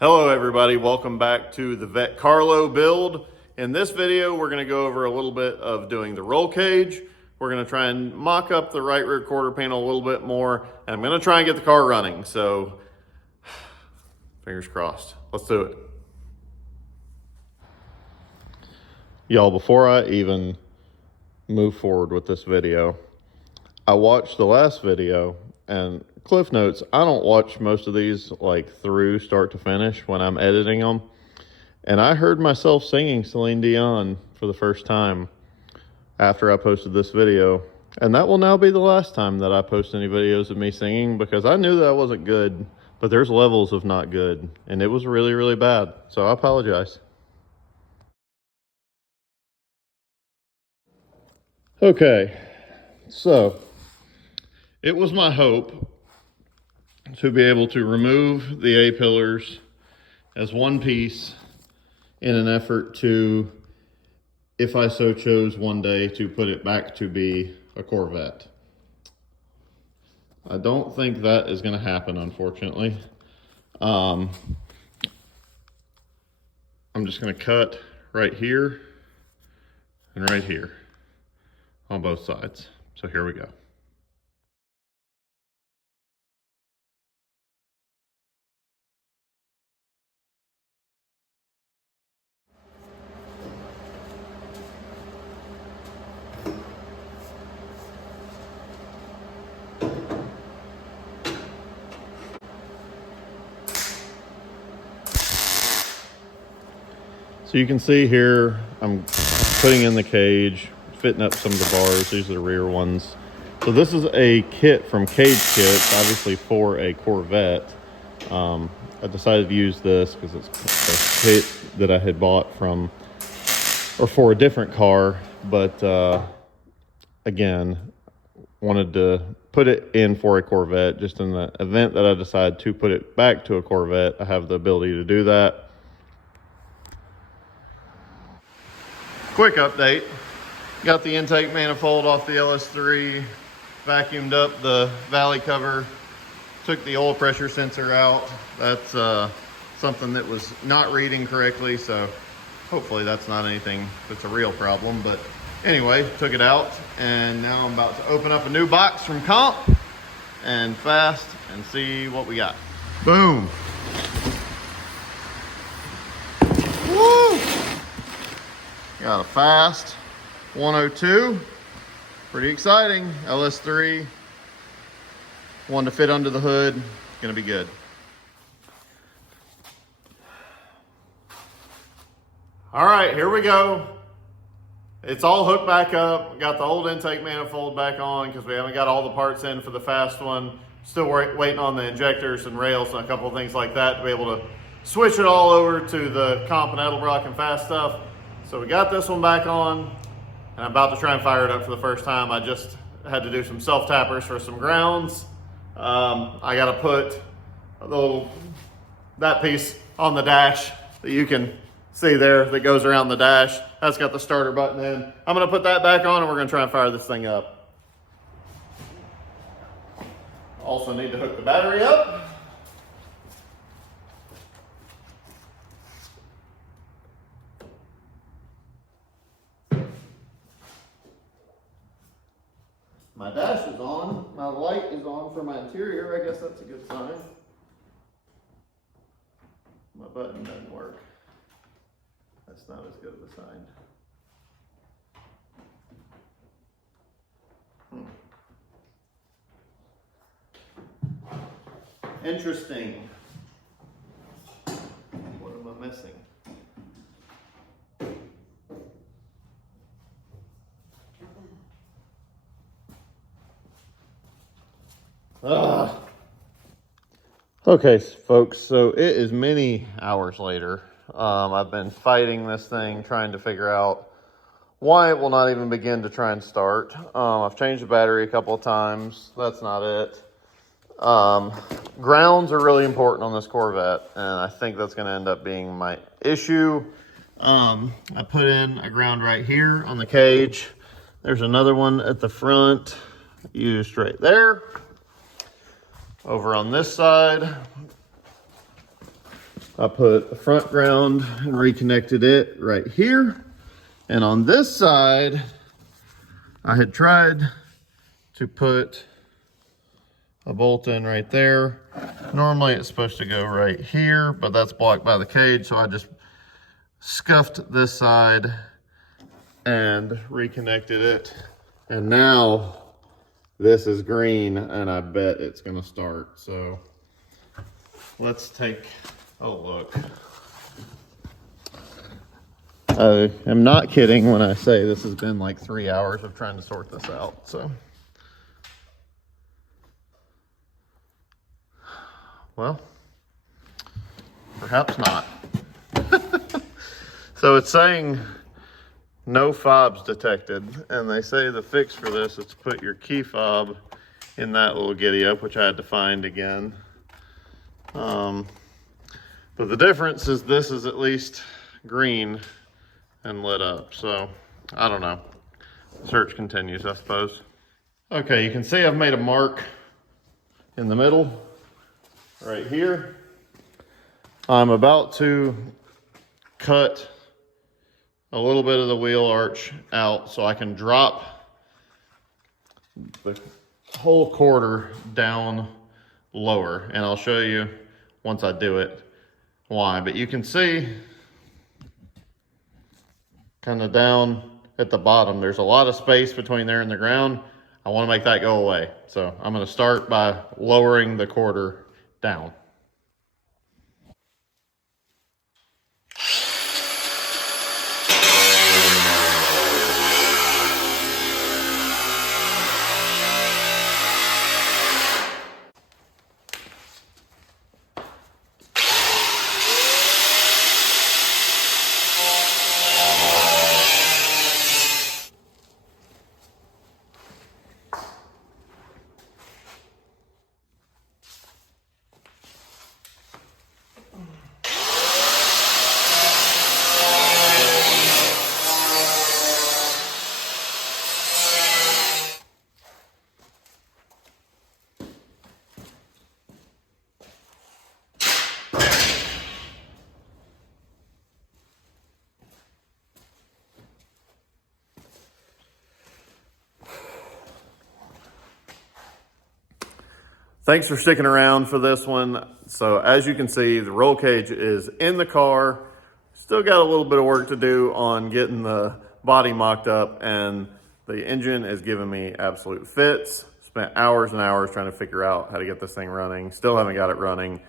Hello everybody, welcome back to the VETTECARLO build. In this video, we're gonna go over a little bit of doing the roll cage. We're gonna try and mock up the right rear quarter panel a little bit more, and I'm gonna try and get the car running, so fingers crossed. Let's do it. Y'all, before I even move forward with this video, I watched the last video, and Cliff Notes, I don't watch most of these like through start to finish when I'm editing them. And I heard myself singing Celine Dion for the first time after I posted this video. And that will now be the last time that I post any videos of me singing, because I knew that I wasn't good, but there's levels of not good. And it was really, really bad. So I apologize. Okay, so it was my hope to be able to remove the A-pillars as one piece in an effort to, if I so chose one day, to put it back to be a Corvette. I don't think that is going to happen, unfortunately. I'm just going to cut right here and right here on both sides. So here we go. So you can see here, I'm putting in the cage, fitting up some of the bars. These are the rear ones. So this is a kit from Cage Kits, obviously for a Corvette. I decided to use this because it's a kit that I had bought from, or for a different car. But again, wanted to put it in for a Corvette. Just in the event that I decide to put it back to a Corvette, I have the ability to do that. Quick update, got the intake manifold off the LS3, vacuumed up the valley cover, took the oil pressure sensor out. That's something that was not reading correctly, so hopefully that's not anything that's a real problem. But anyway, took it out, and now I'm about to open up a new box from Comp and Fast and see what we got. Boom. Woo! Got a Fast 102, pretty exciting. LS3, one to fit under the hood, gonna be good. All right, here we go. It's all hooked back up. Got the old intake manifold back on because we haven't got all the parts in for the Fast one. Still waiting on the injectors and rails and a couple of things like that to be able to switch it all over to the Comp and Edelbrock and Fast stuff. So we got this one back on, and I'm about to try and fire it up for the first time. I just had to do some self-tappers for some grounds. I got to put that piece on the dash that you can see there that goes around the dash. That's got the starter button in. I'm going to put that back on, and we're going to try and fire this thing up. Also need to hook the battery up. My dash is on, my light is on for my interior. I guess that's a good sign. My button doesn't work. That's not as good of a sign. Interesting. What am I missing? Okay, folks, so it is many hours later. I've been fighting this thing, trying to figure out why it will not even begin to try and start. I've changed the battery a couple of times. That's not it. Grounds are really important on this Corvette, and I think that's going to end up being my issue. I put in a ground right here on the cage. There's another one at the front, used right there. Over on this side, I put a front ground and reconnected it right here. And on this side, I had tried to put a bolt in right there. Normally it's supposed to go right here, but that's blocked by the cage. So I just scuffed this side and reconnected it. And now this is green and I bet it's gonna start. So let's take a look. I am not kidding when I say this has been like 3 hours of trying to sort this out. So, well, perhaps not. So it's saying no fobs detected, and they say the fix for this is to put your key fob in that little giddy up, which I had to find again. But the difference is this is at least green and lit up. So I don't know. Search continues, I suppose. Okay, you can see I've made a mark in the middle right here. I'm about to cut a little bit of the wheel arch out so I can drop the whole quarter down lower, and I'll show you once I do it why. But you can see kind of down at the bottom there's a lot of space between there and the ground. I want to make that go away, so I'm going to start by lowering the quarter down. Thanks for sticking around for this one. So as you can see, the roll cage is in the car. Still got a little bit of work to do on getting the body mocked up, and the engine is giving me absolute fits. Spent hours and hours trying to figure out how to get this thing running. Still haven't got it running.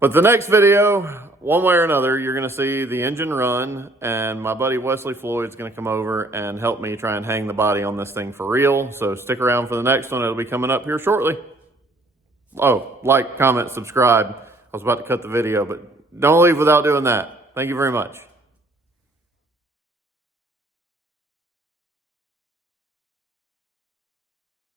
But the next video, one way or another, you're gonna see the engine run, and my buddy Wesley Floyd's gonna come over and help me try and hang the body on this thing for real. So stick around for the next one. It'll be coming up here shortly. Oh, like, comment, subscribe. I was about to cut the video, but don't leave without doing that. Thank you very much.